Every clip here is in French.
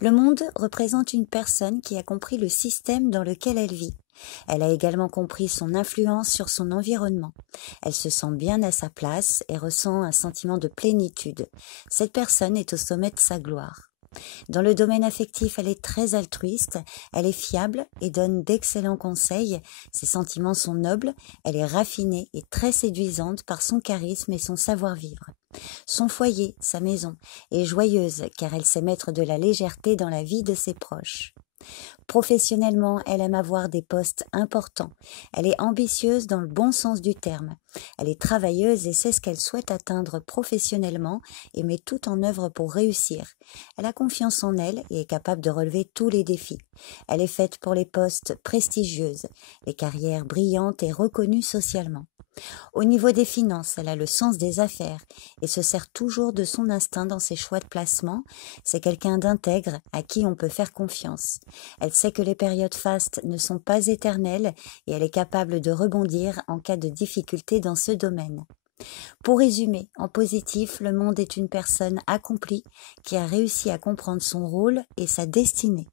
Le monde représente une personne qui a compris le système dans lequel elle vit. Elle a également compris son influence sur son environnement. Elle se sent bien à sa place et ressent un sentiment de plénitude. Cette personne est au sommet de sa gloire. Dans le domaine affectif, elle est très altruiste, elle est fiable et donne d'excellents conseils. Ses sentiments sont nobles, elle est raffinée et très séduisante par son charisme et son savoir-vivre. Son foyer, sa maison, est joyeuse car elle sait mettre de la légèreté dans la vie de ses proches. Professionnellement, elle aime avoir des postes importants. Elle est ambitieuse dans le bon sens du terme. Elle est travailleuse et sait ce qu'elle souhaite atteindre professionnellement et met tout en œuvre pour réussir. Elle a confiance en elle et est capable de relever tous les défis. Elle est faite pour les postes prestigieuses, les carrières brillantes et reconnues socialement. Au niveau des finances, elle a le sens des affaires et se sert toujours de son instinct dans ses choix de placement. C'est quelqu'un d'intègre à qui on peut faire confiance. Elle sait que les périodes fastes ne sont pas éternelles et elle est capable de rebondir en cas de difficulté dans ce domaine. Pour résumer, en positif, le monde est une personne accomplie qui a réussi à comprendre son rôle et sa destinée.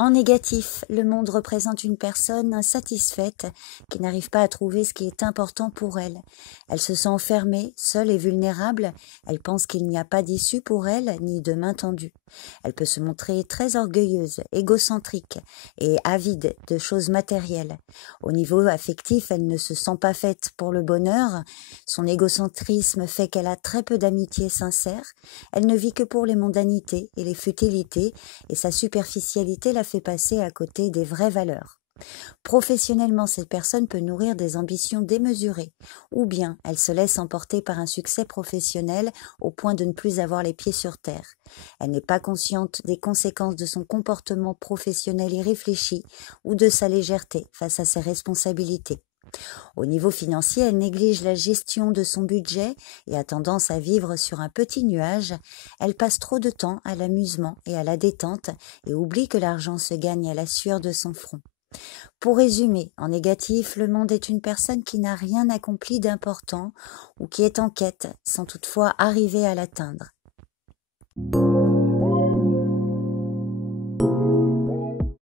En négatif, le monde représente une personne insatisfaite qui n'arrive pas à trouver ce qui est important pour elle. Elle se sent enfermée, seule et vulnérable. Elle pense qu'il n'y a pas d'issue pour elle, ni de main tendue. Elle peut se montrer très orgueilleuse, égocentrique et avide de choses matérielles. Au niveau affectif, elle ne se sent pas faite pour le bonheur. Son égocentrisme fait qu'elle a très peu d'amitié sincère. Elle ne vit que pour les mondanités et les futilités et sa superficialité la fait passer à côté des vraies valeurs. Professionnellement, cette personne peut nourrir des ambitions démesurées, ou bien elle se laisse emporter par un succès professionnel au point de ne plus avoir les pieds sur terre. Elle n'est pas consciente des conséquences de son comportement professionnel irréfléchi ou de sa légèreté face à ses responsabilités. Au niveau financier, elle néglige la gestion de son budget et a tendance à vivre sur un petit nuage. Elle passe trop de temps à l'amusement et à la détente et oublie que l'argent se gagne à la sueur de son front. Pour résumer, en négatif, le monde est une personne qui n'a rien accompli d'important ou qui est en quête sans toutefois arriver à l'atteindre.